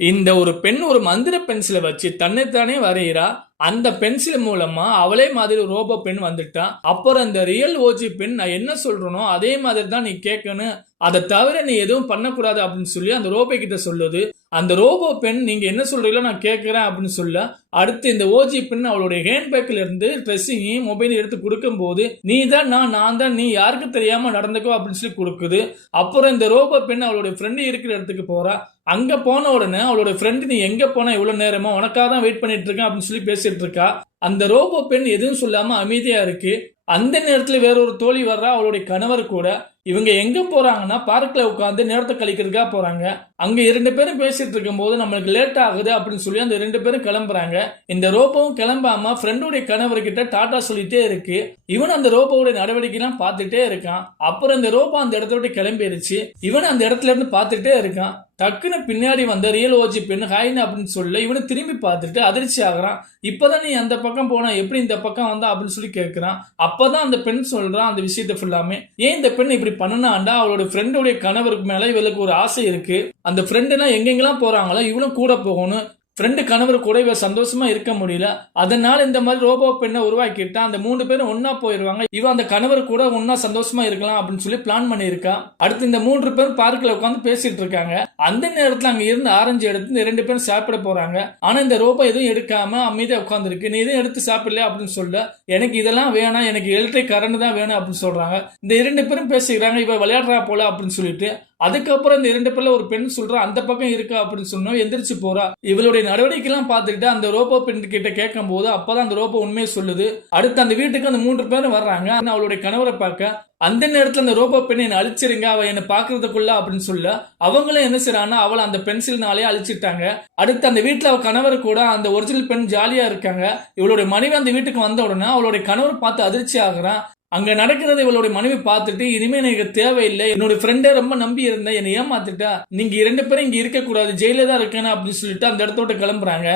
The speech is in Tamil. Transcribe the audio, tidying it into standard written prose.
இந்த ஒரு பெண் ஒரு மந்திர பென்சிலை வச்சு தன்னைத்தானே வரைகிறா. அந்த பென்சில் மூலமா அவளே மாதிரி ஒரு ரோபோ பெண் வந்துட்டா. அப்புறம் இந்த ரியல் ஓஜி பெண் நான் என்ன சொல்றனோ அதே மாதிரி தான் நீ கேட்கணும். அதை தவிர நீ எதுவும் பண்ணக்கூடாது அப்படின்னு சொல்லி அந்த ரோபோ கிட்ட சொல்லுது. அந்த ரோபோ பெண் நீங்க என்ன சொல்றீங்களோ நான் கேட்கிறேன் அப்படின்னு சொல்ல, அடுத்து இந்த ஓஜி பெண் அவளுடைய ஹேண்ட் பேக்ல இருந்து ட்ரெஸ்ஸையும் மொபைல் எடுத்து கொடுக்கும் போது நீ தான் நான் தான் நீ யாருக்கு தெரியாம நடந்துக்கோ அப்படின்னு சொல்லி கொடுக்குது. அப்புறம் இந்த ரோபோ பெண் அவளுடைய ஃப்ரெண்டு இருக்கிற இடத்துக்கு போறா. அங்க போன உடனே அவளோட ஃப்ரெண்டு நீ எங்க போனா இவ்வளவு நேரமா உனக்காக தான் வெயிட் பண்ணிட்டு இருக்கேன் அப்படின்னு சொல்லி பேசிட்டு இருக்கா. அந்த ரோபோ பெண் எதுவும் சொல்லாம அமைதியா இருக்கு. அந்த நேரத்துல வேற ஒரு தோழி வர்றா, அவளுடைய கணவர் கூட. இவங்க எங்க போறாங்கன்னா பார்க்ல உட்காந்து நேரத்தை கழிக்கிறதுக்காக போறாங்க. அங்க 2 பேரும் பேசிட்டு இருக்கும் போது நம்மளுக்கு லேட் ஆகுது அப்படின்னு சொல்லி அந்த 2 பேரும் கிளம்புறாங்க. இந்த ரோபோவும் கிளம்பாம ஃப்ரெண்டுடைய கணவர் கிட்ட டாடா சொல்லிட்டே இருக்கு. இவன் அந்த ரோபோவுடைய நடவடிக்கை எல்லாம் பார்த்துட்டே இருக்கான். அப்புறம் இந்த ரோபோ அந்த இடத்த விட்டு கிளம்பிடுச்சு. இவன் அந்த இடத்துல இருந்து பார்த்துட்டே இருக்கான். டக்குன்னு பின்னாடி வந்த ரியல் ஓஜி பெண் ஹாய்னு அப்படின்னு சொல்ல இவனு திரும்பி பார்த்துட்டு அதிர்ச்சி ஆகுறான். இப்பதான் நீ அந்த பக்கம் போனா எப்படி இந்த பக்கம் வந்தா அப்படின்னு சொல்லி கேட்கிறான். அப்பதான் அந்த பெண் சொல்றான் அந்த விஷயத்தை ஃபுல்லாமே. ஏன் இந்த பெண் இப்படி பண்ணனாண்டா அவளோட ஃப்ரெண்டுடைய கணவருக்கு மேல இவளுக்கு ஒரு ஆசை இருக்கு. அந்த ஃப்ரெண்டுனா எங்கெங்கெல்லாம் போறாங்களோ இவளும் கூட போகணும். ஃப்ரெண்டு கணவர் கூட இவ சந்தோஷமா இருக்க முடியல. அதனால இந்த மாதிரி ரோபோ பெண்ணை உருவாக்கிட்டா அந்த 3 பேரும் ஒன்னா போயிருவாங்க. இவ அந்த கணவர் கூட ஒன்னா சந்தோஷமா இருக்கலாம் அப்படின்னு சொல்லி பிளான் பண்ணியிருக்கா. அடுத்து இந்த 3 பேரும் பார்க்ல உட்காந்து பேசிட்டு இருக்காங்க. அந்த நேரத்துல அங்க இருந்து ஆரஞ்சு எடுத்து இந்த 2 பேரும் சாப்பிட போறாங்க. ஆனா இந்த ரோபோ எதுவும் எடுக்காம அமைதியா உட்கார்ந்து இருக்கு. நீ எதுவும் எடுத்து சாப்பிடல அப்படின்னு சொல்ல, எனக்கு இதெல்லாம் வேணாம், எனக்கு எலக்ட்ரிக் கரண்ட் தான் வேணும் அப்படின்னு சொல்றாங்க. இந்த 2 பேரும் பேசிக்கிறாங்க, இவ விளையாடுறா போல அப்படின்னு சொல்லிட்டு. அதுக்கப்புறம் இந்த 2 பேர்ல ஒரு பெண் சொல்றா அந்த பக்கம் இருக்கா அப்படின்னு சொன்னோம். எந்திரிச்சு போறா. இவளுடைய நடவடிக்கை எல்லாம் பார்த்துட்டு அந்த ரோபோ பெண் கிட்ட கேட்கும் போது அப்பதான் அந்த ரோபோ உண்மையை சொல்லுது. அடுத்து அந்த வீட்டுக்கு அந்த 3 பேரும் வர்றாங்க. அவளுடைய கணவரை பார்க்க. அந்த நேரத்துல அந்த ரோபோ பெண் என்ன அழிச்சிருங்க, அவ என்ன பாக்குறதுக்குள்ள அப்படின்னு சொல்ல அவங்களும் என்ன செய்யறான்னா அவளை அந்த பென்சில்னாலே அழிச்சிட்டாங்க. அடுத்து அந்த வீட்டுல அவ கணவர் கூட அந்த ஒரிஜினல் பெண் ஜாலியா இருக்காங்க. இவளுடைய மனைவி அந்த வீட்டுக்கு வந்த உடனே அவளுடைய கணவர் பார்த்து அதிர்ச்சி ஆகுறான். அங்க நடக்கிறத இவளுடைய மனைவி பார்த்துட்டு இனிமே எனக்கு தேவையில்லை, என்னோட ஃப்ரெண்டே ரொம்ப நம்பி இருந்தேன், என்னை ஏமாத்திட்டா, நீங்க 2 பேரும் இங்க இருக்க கூடாது, ஜெயில தான் இருக்கேன் அப்படின்னு சொல்லிட்டு அந்த இடத்தோட கிளம்புறாங்க.